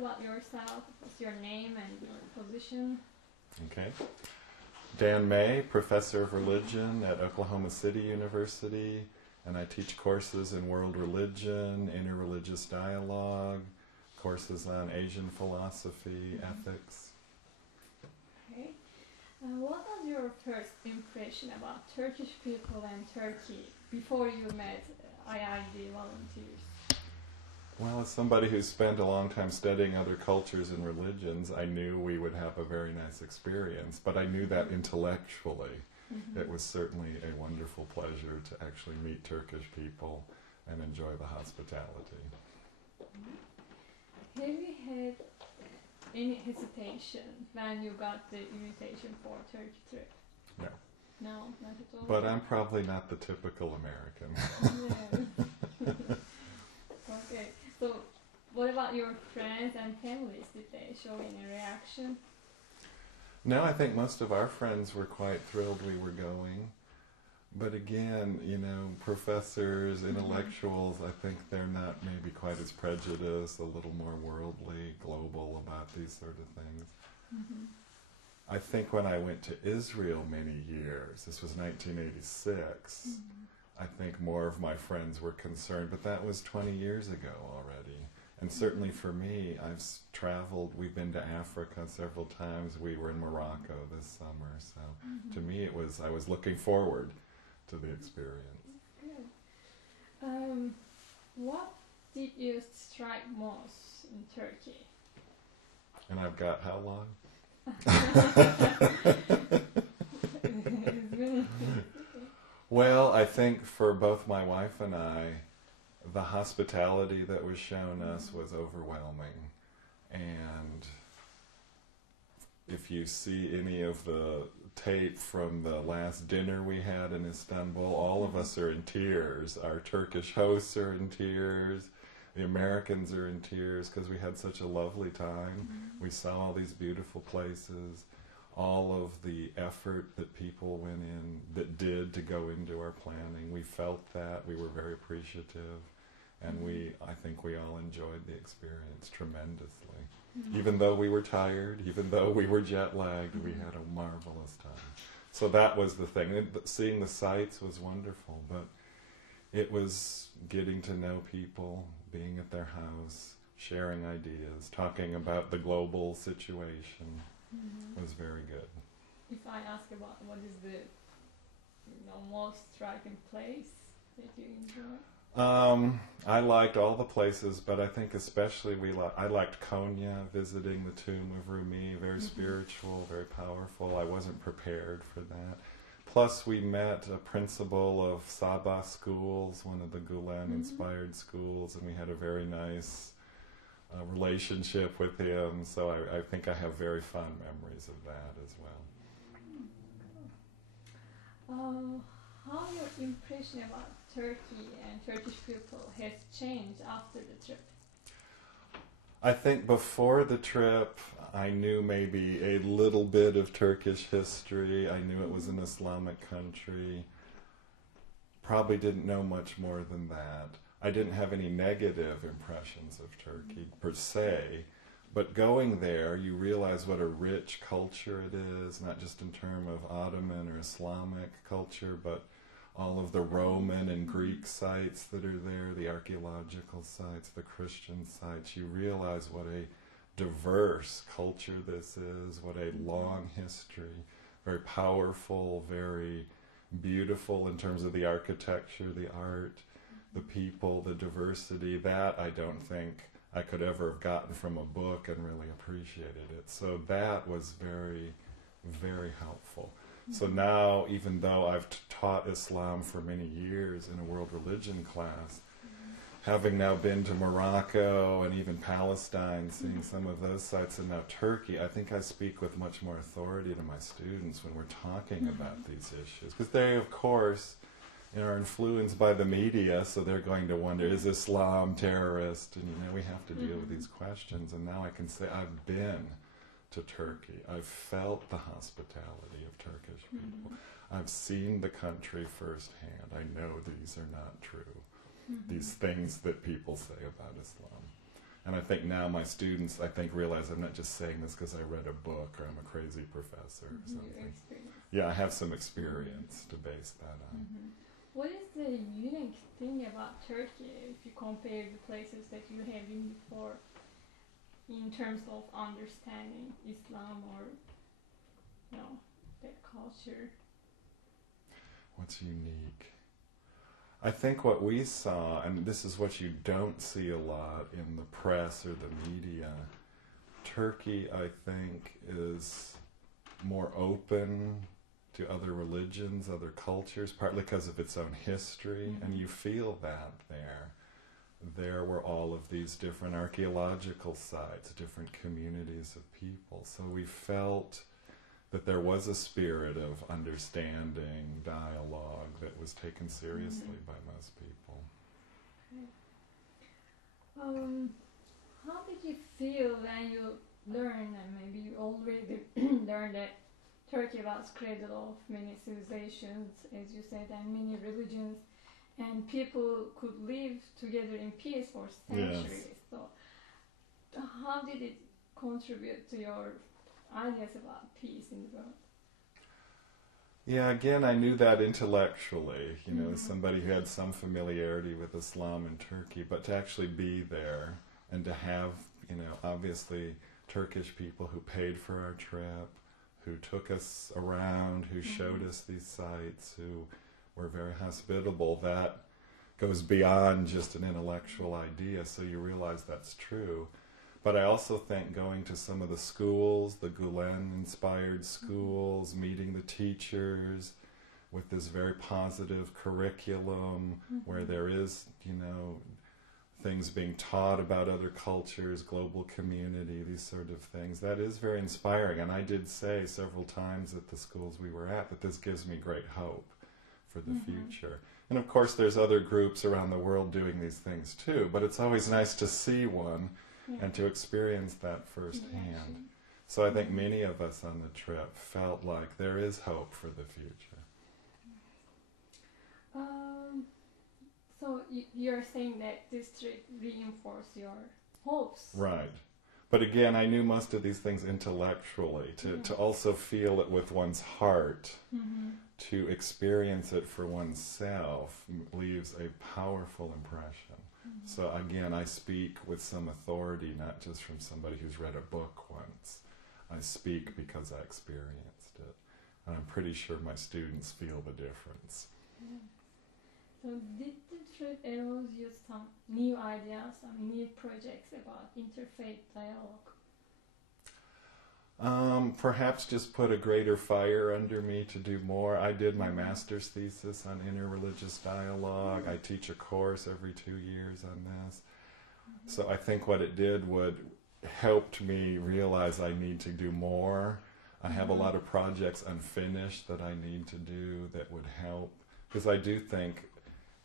about yourself? What's your name and your position? Okay. Dan May, Professor of Religion at Oklahoma City University, and I teach courses in world religion, interreligious dialogue, courses on Asian philosophy, ethics. Okay. What was your first impression about Turkish people and Turkey before you met IID volunteers? Well, as somebody who's spent a long time studying other cultures and religions, I knew we would have a very nice experience, but I knew that intellectually. It was certainly a wonderful pleasure to actually meet Turkish people and enjoy the hospitality. Have you had any hesitation when you got the invitation for Turkey trip? No. No, not at all? But I'm probably not the typical American. Yeah. Okay. So, what about your friends and families? Did they show any reaction? No, I think most of our friends were quite thrilled we were going. But again, you know, professors, intellectuals, I think they're not maybe quite as prejudiced, a little more worldly, global about these sort of things. I think when I went to Israel many years, this was 1986, I think more of my friends were concerned, but that was 20 years ago already. And certainly for me, I've traveled, we've been to Africa several times, we were in Morocco this summer, so to me I was looking forward to the experience. Good. What did you strike most in Turkey? And I've got how long? Well, I think for both my wife and I, the hospitality that was shown us was overwhelming. And if you see any of the tape from the last dinner we had in Istanbul, all of us are in tears. Our Turkish hosts are in tears. The Americans are in tears because we had such a lovely time. We saw all these beautiful places. All of the effort that people went in, that did to go into our planning, we felt that. We were very appreciative. And I think we all enjoyed the experience tremendously. Even though we were tired, even though we were jet-lagged, we had a marvelous time. So that was the thing. Seeing the sights was wonderful, but it was getting to know people, being at their house, sharing ideas, talking about the global situation was very good. If I ask about what is the most striking place that you enjoy? I liked all the places, but I think especially I liked Konya, visiting the tomb of Rumi, very spiritual, very powerful. I wasn't prepared for that. Plus we met a principal of Sabah schools, one of the Gulen-inspired schools, and we had a very nice relationship with him, so I think I have very fond memories of that as well. How your impression about Turkey and Turkish people has changed after the trip? I think before the trip, I knew maybe a little bit of Turkish history. I knew it was an Islamic country. Probably didn't know much more than that. I didn't have any negative impressions of Turkey per se, but going there, you realize what a rich culture it is, not just in terms of Ottoman or Islamic culture, but all of the Roman and Greek sites that are there, the archaeological sites, the Christian sites. You realize what a diverse culture this is, what a long history, very powerful, very beautiful in terms of the architecture, the art, the people, the diversity. That I don't think I could ever have gotten from a book and really appreciated it. So that was very, very helpful. So now, even though I've taught Islam for many years in a world religion class, having now been to Morocco and even Palestine, seeing some of those sites, and now Turkey, I think I speak with much more authority to my students when we're talking about these issues. Because they, of course, are influenced by the media, so they're going to wonder, is Islam terrorist? And we have to deal with these questions. And now I can say, I've been to Turkey. I've felt the hospitality of Turkish people. I've seen the country firsthand. I know these are not true. These things that people say about Islam. And I think now my students, realize I'm not just saying this because I read a book or I'm a crazy professor or something. Yeah, I have some experience to base that on. What is the unique thing about Turkey if you compare the places that you have been before in terms of understanding Islam or, that culture? What's unique? I think what we saw, and this is what you don't see a lot in the press or the media, Turkey, I think, is more open to other religions, other cultures, partly because of its own history, and you feel that there. There were all of these different archaeological sites, different communities of people. So we felt that there was a spirit of understanding, dialogue that was taken seriously by most people. Okay. How did you feel when you learned, and maybe you already learned that Turkey was cradle of many civilizations, as you said, and many religions, and people could live together in peace for centuries? Yes. So how did it contribute to your ideas about peace in the world? Yeah, again, I knew that intellectually, as somebody who had some familiarity with Islam in Turkey, but to actually be there and to have, obviously Turkish people who paid for our trip, who took us around, who showed us these sites, who were very hospitable, that goes beyond just an intellectual idea, so you realize that's true. But I also think going to some of the schools, the Gulen-inspired schools, meeting the teachers with this very positive curriculum where there is, things being taught about other cultures, global community, these sort of things. That is very inspiring. And I did say several times at the schools we were at that this gives me great hope for the future. And of course there's other groups around the world doing these things too, but it's always nice to see one and to experience that firsthand. So I think many of us on the trip felt like there is hope for the future. So you're saying that this trip reinforced your hopes. Right. But again, I knew most of these things intellectually. To also feel it with one's heart, to experience it for oneself, leaves a powerful impression. So again, I speak with some authority, not just from somebody who's read a book once. I speak because I experienced it. And I'm pretty sure my students feel the difference. Yeah. So did the trip allow you some new ideas, some new projects about interfaith dialogue? Perhaps just put a greater fire under me to do more. I did my master's thesis on interreligious dialogue. I teach a course every 2 years on this. So I think what it did helped me realize I need to do more. I have a lot of projects unfinished that I need to do that would help. Because I do think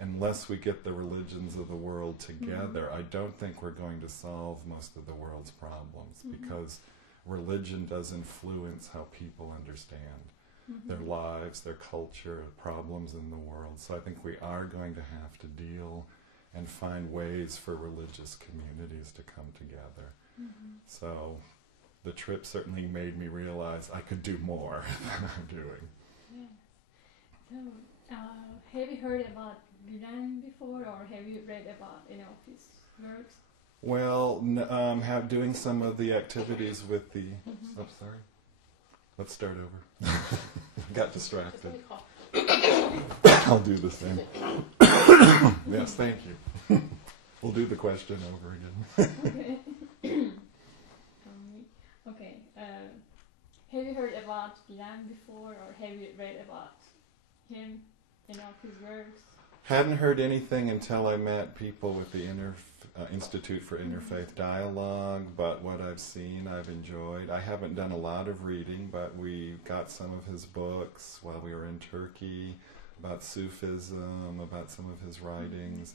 unless we get the religions of the world together, I don't think we're going to solve most of the world's problems, because religion does influence how people understand their lives, their culture, problems in the world. So I think we are going to have to deal and find ways for religious communities to come together. So the trip certainly made me realize I could do more than I'm doing. Yeah. So, have you heard about Gulen before, or have you read about his works? Well, doing some of the activities with the... Oh, sorry. Let's start over. I got distracted. I'll do the same. Yes, thank you. We'll do the question over again. Okay. Okay. Have you heard about Gulen before, or have you read about him, his works? Hadn't heard anything until I met people with the Institute for Interfaith Dialogue, but what I've seen, I've enjoyed. I haven't done a lot of reading, but we got some of his books while we were in Turkey about Sufism, about some of his writings.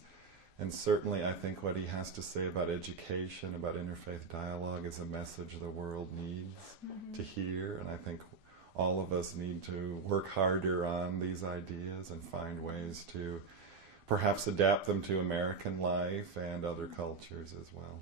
And certainly I think what he has to say about education, about interfaith dialogue, is a message the world needs to hear. And I think all of us need to work harder on these ideas and find ways to perhaps adapt them to American life and other cultures as well.